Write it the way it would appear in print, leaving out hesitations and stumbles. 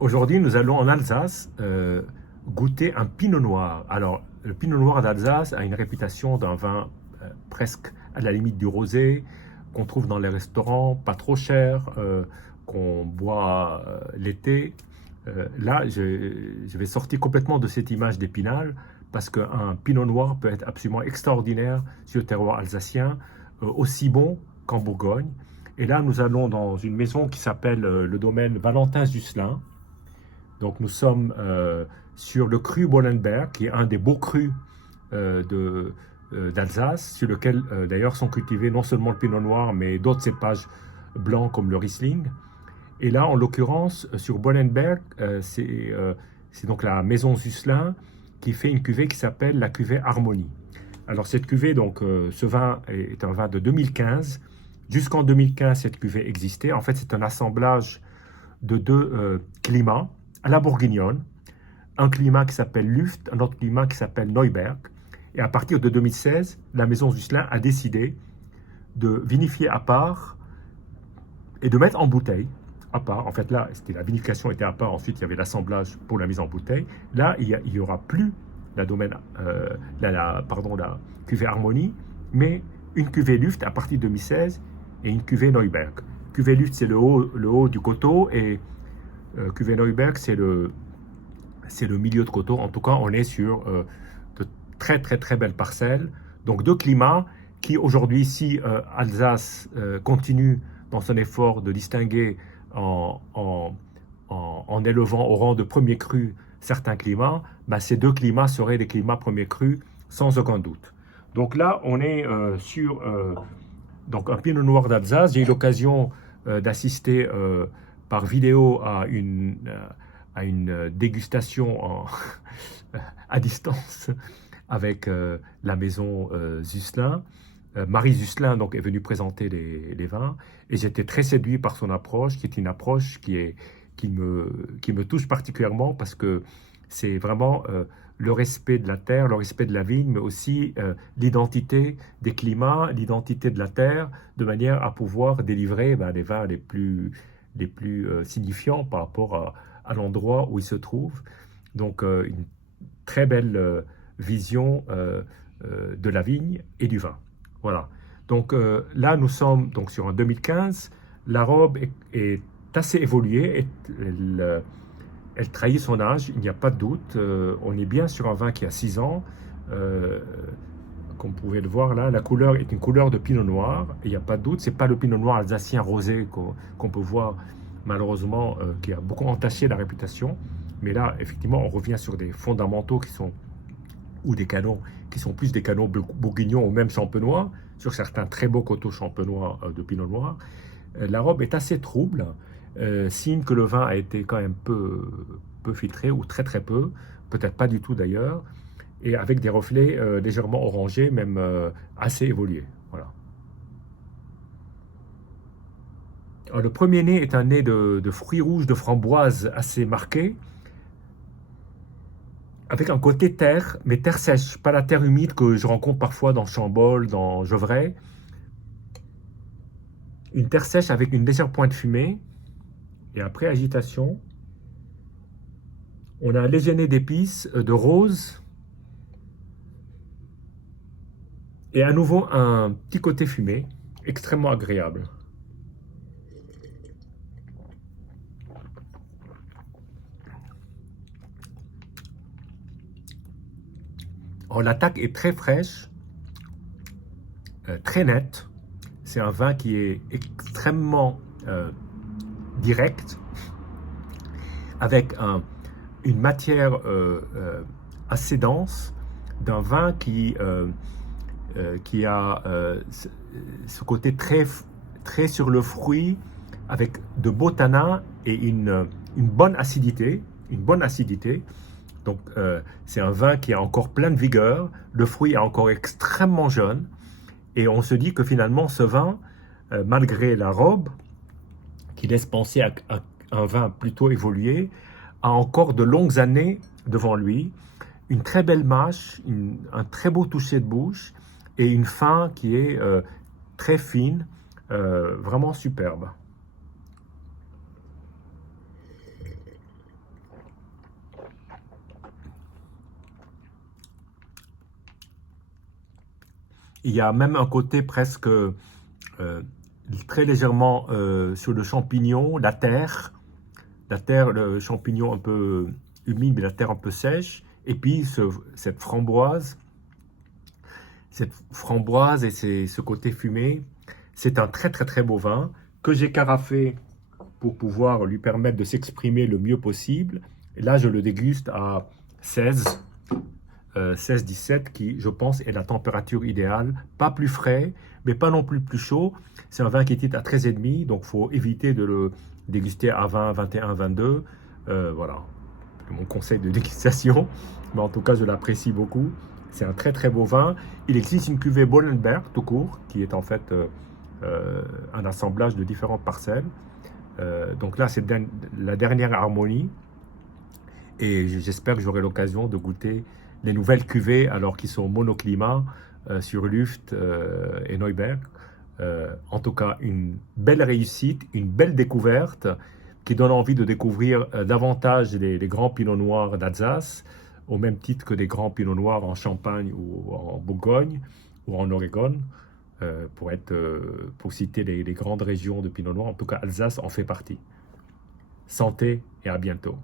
Aujourd'hui, nous allons en Alsace goûter un pinot noir. Alors, le pinot noir d'Alsace a une réputation d'un vin presque à la limite du rosé, qu'on trouve dans les restaurants, pas trop cher, qu'on boit l'été. Là, je vais sortir complètement de cette image d'Épinal parce qu'un pinot noir peut être absolument extraordinaire sur le terroir alsacien, aussi bon qu'en Bourgogne. Et là, nous allons dans une maison qui s'appelle le domaine Valentin Zuslin. Donc nous sommes sur le cru Bollenberg, qui est un des beaux crus d'Alsace, sur lequel d'ailleurs sont cultivés non seulement le pinot noir, mais d'autres cépages blancs comme le Riesling. Et là, en l'occurrence, sur Bollenberg, c'est donc la maison Zuslin qui fait une cuvée qui s'appelle la cuvée Harmonie. Alors cette cuvée, donc ce vin est un vin de 2015. Jusqu'en 2015, cette cuvée existait. En fait, c'est un assemblage de deux climats à la bourguignonne, un climat qui s'appelle Luft, un autre climat qui s'appelle Neuberg. Et à partir de 2016, la maison Zuslin a décidé de vinifier à part et de mettre en bouteille à part. En fait, là, la vinification était à part. Ensuite, il y avait l'assemblage pour la mise en bouteille. Là, il y aura plus la cuvée Harmonie, mais une cuvée Luft à partir de 2016 et une cuvée Neuberg. Cuvée Luft, c'est le haut du coteau et cuvée Neuberg, c'est le milieu de coteau. En tout cas, on est sur de très très très belles parcelles. Donc deux climats qui aujourd'hui, ici, Alsace continue dans son effort de distinguer en élevant au rang de premier cru certains climats, bah, ces deux climats seraient des climats premier cru sans aucun doute. Donc là, on est sur donc un pinot noir d'Alsace. J'ai eu l'occasion d'assister par vidéo à une dégustation à distance avec la maison Zuslin. Marie Zuslin donc, est venue présenter les vins et j'étais très séduit par son approche, qui est une approche qui me touche particulièrement parce que c'est vraiment le respect de la terre, le respect de la vigne, mais aussi l'identité des climats, l'identité de la terre, de manière à pouvoir délivrer les vins les plus signifiants par rapport à l'endroit où ils se trouvent. Donc une très belle vision de la vigne et du vin. Voilà. Donc là, nous sommes donc sur un 2015. La robe est assez évoluée. Elle trahit son âge, il n'y a pas de doute. On est bien sur un vin qui a 6 ans. Comme vous pouvez le voir là, la couleur est une couleur de pinot noir. Il n'y a pas de doute, ce n'est pas le pinot noir alsacien rosé qu'on peut voir malheureusement, qui a beaucoup entaché la réputation. Mais là, effectivement, on revient sur des fondamentaux ou des canons qui sont plus des canons bourguignons ou même champenois, sur certains très beaux coteaux champenois de pinot noir. La robe est assez trouble, signe que le vin a été quand même peu filtré, ou très très peu, peut-être pas du tout d'ailleurs, et avec des reflets légèrement orangés, même assez évolués. Voilà. Alors, le premier nez est un nez de fruits rouges de framboise assez marqué, avec un côté terre, mais terre sèche, pas la terre humide que je rencontre parfois dans Chambol, dans Gevrey. Une terre sèche avec une légère pointe fumée, et après agitation, on a un léger nez d'épices, de rose, et à nouveau un petit côté fumé, extrêmement agréable. Alors, l'attaque est très fraîche, très nette. C'est un vin qui est extrêmement direct, avec une matière assez dense, d'un vin qui a ce côté très sur le fruit, avec de beaux tanins et une bonne acidité. Donc c'est un vin qui a encore plein de vigueur, le fruit est encore extrêmement jeune, et on se dit que finalement ce vin, malgré la robe, qui laisse penser à un vin plutôt évolué, a encore de longues années devant lui, une très belle mâche, un très beau toucher de bouche, et une fin qui est très fine, vraiment superbe. Il y a même un côté presque très légèrement sur le champignon, la terre, le champignon un peu humide, mais la terre un peu sèche, et puis cette framboise et ce côté fumé. C'est un très très très beau vin que j'ai carafé pour pouvoir lui permettre de s'exprimer le mieux possible. Et là, je le déguste à 16-17, qui, je pense, est la température idéale. Pas plus frais, mais pas non plus plus chaud. C'est un vin qui est à 13,5, donc il faut éviter de le déguster à 20, 21, 22. Voilà, mon conseil de dégustation. Mais en tout cas, je l'apprécie beaucoup. C'est un très très beau vin. Il existe une cuvée Bollenberg, tout court, qui est en fait un assemblage de différentes parcelles. Donc là, c'est la dernière harmonie. Et j'espère que j'aurai l'occasion de goûter les nouvelles cuvées, alors qu'ils sont monoclimat sur Luft et Neuberg. En tout cas, une belle réussite, une belle découverte qui donne envie de découvrir davantage les grands pinots noirs d'Alsace, au même titre que des grands pinots noirs en Champagne ou en Bourgogne ou en Oregon, pour citer les grandes régions de pinot noir. En tout cas, Alsace en fait partie. Santé et à bientôt.